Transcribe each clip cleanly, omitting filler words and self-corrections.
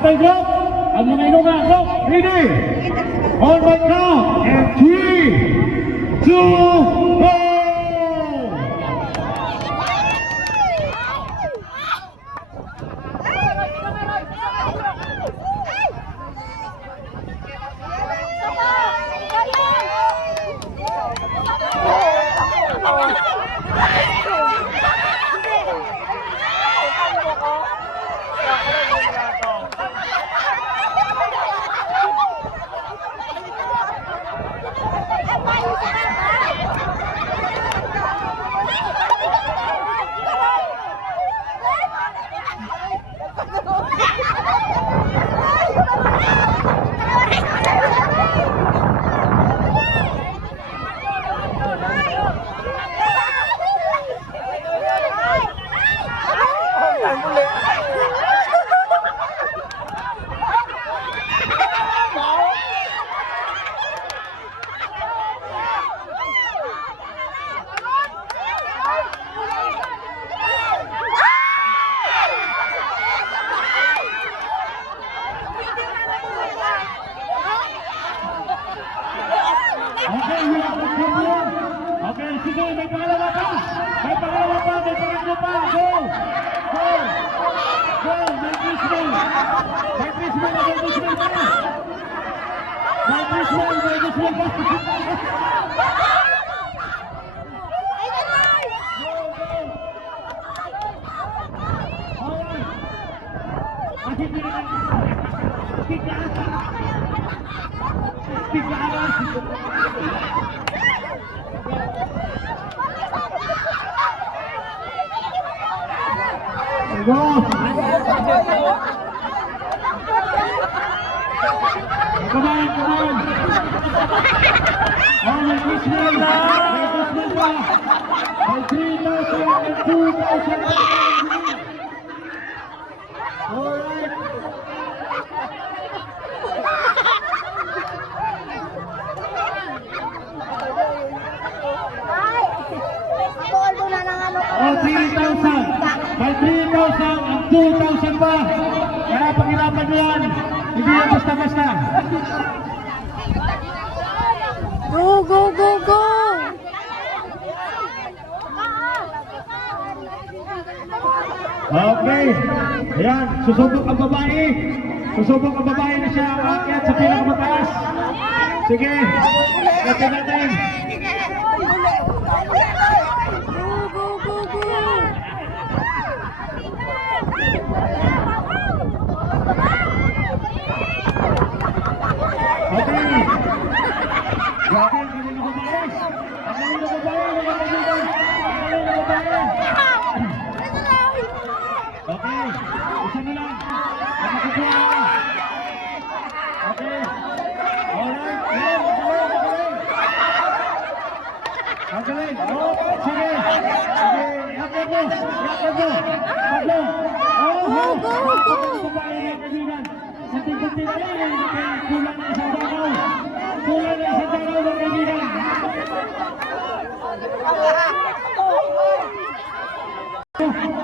Battle group, ang mga inuman group, ready? On right now, and 3, 2, 1! Okay, sige, may pangalawa pa! May pangalawa pa! May pangatlo pa! Go! Go! Go! May Chrisman! May Chrisman! May Chrisman pa! May Chrisman! May Chrisman pa! Go! Go! Alright! Go! Come on, come on! Oh, may Chrisman! May Chrisman pa! May 3,000 and 2,000! Alright! Oh, 3,000! May 3,000 and 2,000 pa! Kaya pag-ilapan nyo yan! Hindi yan basta-basta! Go, go, go, go! Okay! Ayan, susubok ang babae! Susubok ang babae na siya ang akyat sa pinakamataas! Sige! Kasi natin! Go, go, go, go! Okay! Grabe, ang galing ng babae! Ang galing ng babae! Ang galing ng babae! Okay, isa na lang. Nakakukuha na. Okay. Alright. Ayan, magaling. Magaling. Okay, sige. Sige, yakap mo. Yakap mo. Paglo. Oh, Go, go, go. babae na kaibigan. Kunti-kunti na lang. Kulang na isang dakaw. Kulang na isang dakaw ng kaibigan.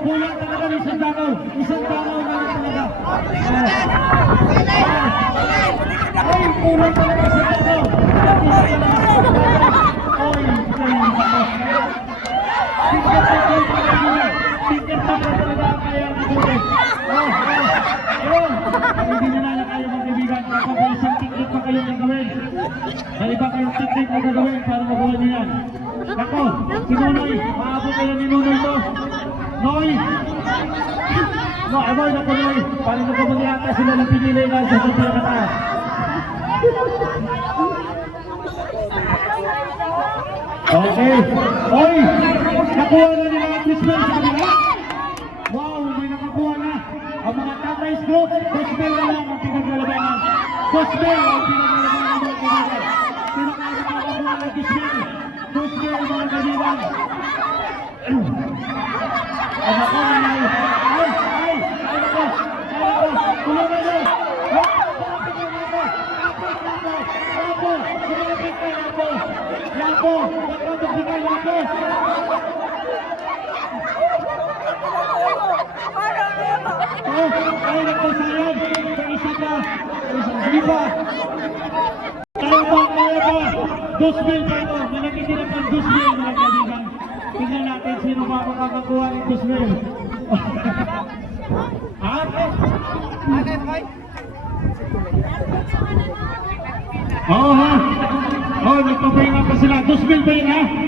Kulang talaga ng isang dakaw. Isang dakaw na rin talaga. Ay, kulang talaga isang dakaw. Ay, tingkat talaga kaya nagulit. Ayun, hindi na lang kayo mga kaibigan. Kapag isang tingkat pa kayong gagawin. May iba kayong tingkat na gagawin para makuha nyo yan. Ako, si Nunoy, maabot na yan ni Nunoy to. Noy! No, Noy, naku Noy. Parang nagkamali ata sila ng pinili lang sa pinakataas. Okay. Oy! Nakuha na nila ang Chrisman sa kanila. Wow, may nakakuha na. Ang mga Tatays group, gospel na lang ang pinaglalabanan. Gospel ang pinaglalabanan ng kaibigan. Sino ka nakakakuha ng gospel? Gospel mga kaibigan. Ang ako na lang. Ay, ako. Tulungan nyo. Yapo, sumapit ka, Yapo. Yapo, magpapagpigay, Yapo. Ay, naku, sayang. ba? Kaya ba? Kaya ba? 2,000 pa ito. May nakikita pang 2,000 mga kaibigan. Tingnan natin sino ba makakakuha ng 2,000. Oo ha? Oh, nagpapahinga pa sila. 2,000 pa yun ha?